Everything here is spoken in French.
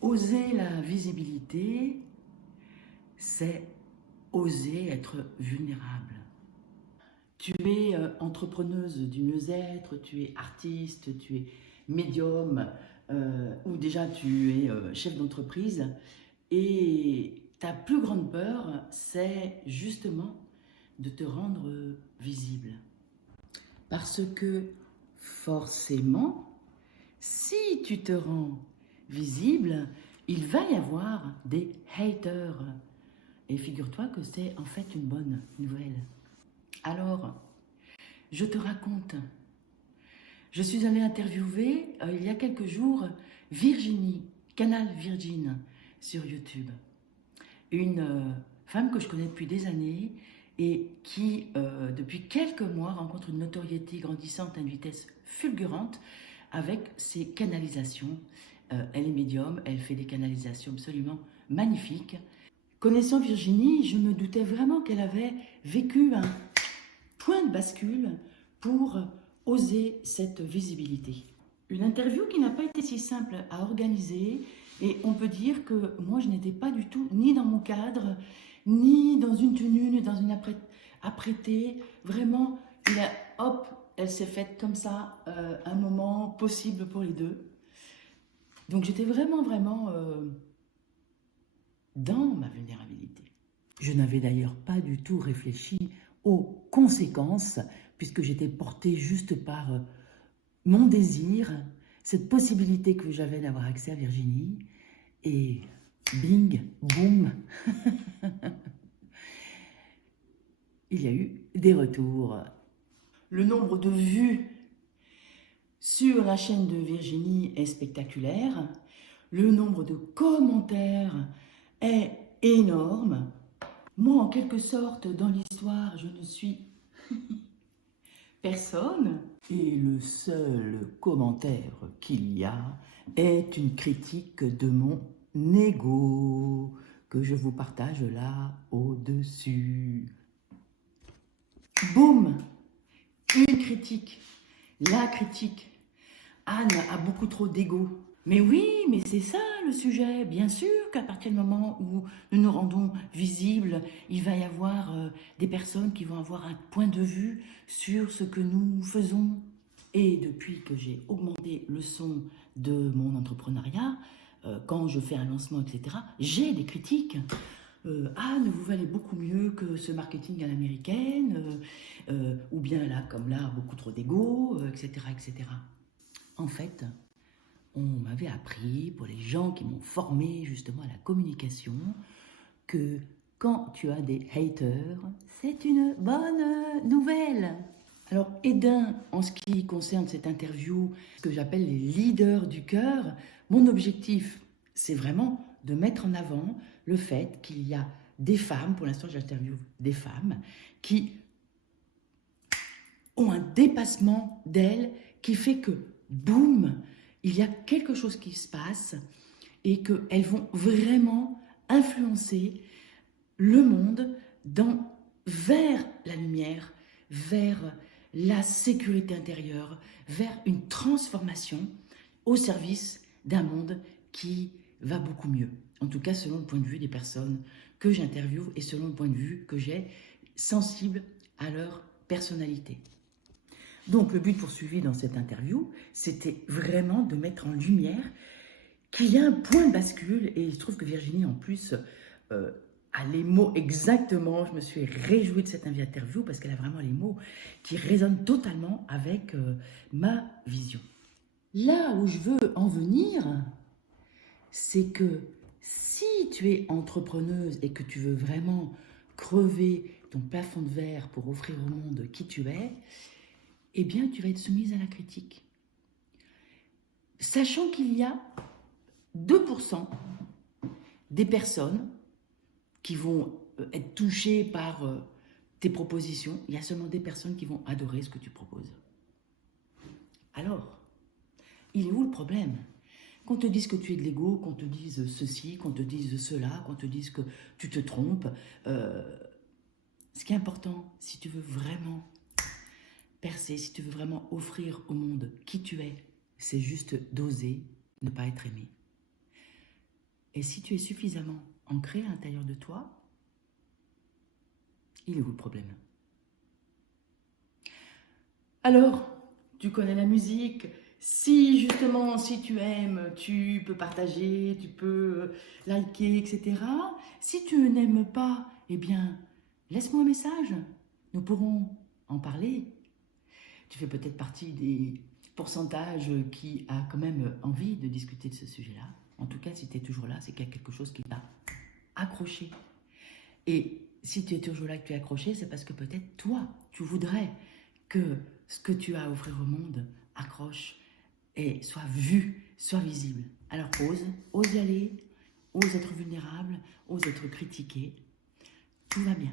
Oser la visibilité, c'est oser être vulnérable. Tu es entrepreneuse du mieux-être, tu es artiste, tu es médium, ou déjà tu es chef d'entreprise, et ta plus grande peur, c'est justement de te rendre visible. Parce que forcément, si tu te rends visible, il va y avoir des haters. Et figure-toi que c'est en fait une bonne nouvelle. Alors, je te raconte. Je suis allée interviewer il y a quelques jours Virginie, Canal Virgin sur YouTube. Une femme que je connais depuis des années et qui, depuis quelques mois, rencontre une notoriété grandissante à une vitesse fulgurante avec ses canalisations. Elle est médium, elle fait des canalisations absolument magnifiques. Connaissant Virginie, je me doutais vraiment qu'elle avait vécu un point de bascule pour oser cette visibilité. Une interview qui n'a pas été si simple à organiser, et on peut dire que moi je n'étais pas du tout ni dans mon cadre, ni dans une tenue, ni dans une apprêtée. Vraiment, hop, elle s'est faite comme ça, un moment possible pour les deux. Donc j'étais vraiment dans ma vulnérabilité. Je n'avais d'ailleurs pas du tout réfléchi aux conséquences, puisque j'étais portée juste par mon désir, cette possibilité que j'avais d'avoir accès à Virginie, et bing, boum, il y a eu des retours. Le nombre de vues sur la chaîne de Virginie est spectaculaire, le nombre de commentaires est énorme. Moi, en quelque sorte, dans l'histoire, je ne suis personne. Et le seul commentaire qu'il y a est une critique de mon ego que je vous partage là au-dessus. Boum! Une critique. La critique. Anne a beaucoup trop d'ego. Mais oui, mais c'est ça le sujet. Bien sûr qu'à partir du moment où nous nous rendons visibles, il va y avoir des personnes qui vont avoir un point de vue sur ce que nous faisons. Et depuis que j'ai augmenté le son de mon entrepreneuriat, quand je fais un lancement, etc., j'ai des critiques. Anne, vous valez beaucoup mieux que ce marketing à l'américaine, ou bien là, comme là, beaucoup trop d'ego, etc., etc. En fait, on m'avait appris, pour les gens qui m'ont formé justement à la communication, que quand tu as des haters, c'est une bonne nouvelle. Alors, Edin, en ce qui concerne cette interview, ce que j'appelle les leaders du cœur, mon objectif, c'est vraiment de mettre en avant le fait qu'il y a des femmes, pour l'instant j'interviewe des femmes, qui ont un dépassement d'elles qui fait que, boum, il y a quelque chose qui se passe et qu'elles vont vraiment influencer le monde vers la lumière, vers la sécurité intérieure, vers une transformation au service d'un monde qui va beaucoup mieux. En tout cas, selon le point de vue des personnes que j'interviewe et selon le point de vue que j'ai sensible à leur personnalité. Donc, le but poursuivi dans cette interview, c'était vraiment de mettre en lumière qu'il y a un point de bascule, et il se trouve que Virginie, en plus, a les mots exactement. Je me suis réjouie de cette interview parce qu'elle a vraiment les mots qui résonnent totalement avec ma vision. Là où je veux en venir, c'est que si tu es entrepreneuse et que tu veux vraiment crever ton plafond de verre pour offrir au monde qui tu es, eh bien, tu vas être soumise à la critique. Sachant qu'il y a 2% des personnes qui vont être touchées par tes propositions, il y a seulement des personnes qui vont adorer ce que tu proposes. Alors, il est où le problème? Qu'on te dise que tu es de l'ego, qu'on te dise ceci, qu'on te dise cela, qu'on te dise que tu te trompes. Ce qui est important, si tu veux vraiment percer, si tu veux vraiment offrir au monde qui tu es, c'est juste d'oser ne pas être aimé. Et si tu es suffisamment ancré à l'intérieur de toi, il est où le problème? Alors, tu connais la musique. Si justement, si tu aimes, tu peux partager, tu peux liker, etc. Si tu n'aimes pas, eh bien, laisse-moi un message. Nous pourrons en parler. Tu fais peut-être partie des pourcentages qui a quand même envie de discuter de ce sujet-là. En tout cas, si tu es toujours là, c'est qu'il y a quelque chose qui t'a accroché. Et si tu es toujours là, que tu es accroché, c'est parce que peut-être toi, tu voudrais que ce que tu as à offrir au monde accroche et soit vu, soit visible. Alors ose y aller, ose être vulnérable, ose être critiqué. Tout va bien.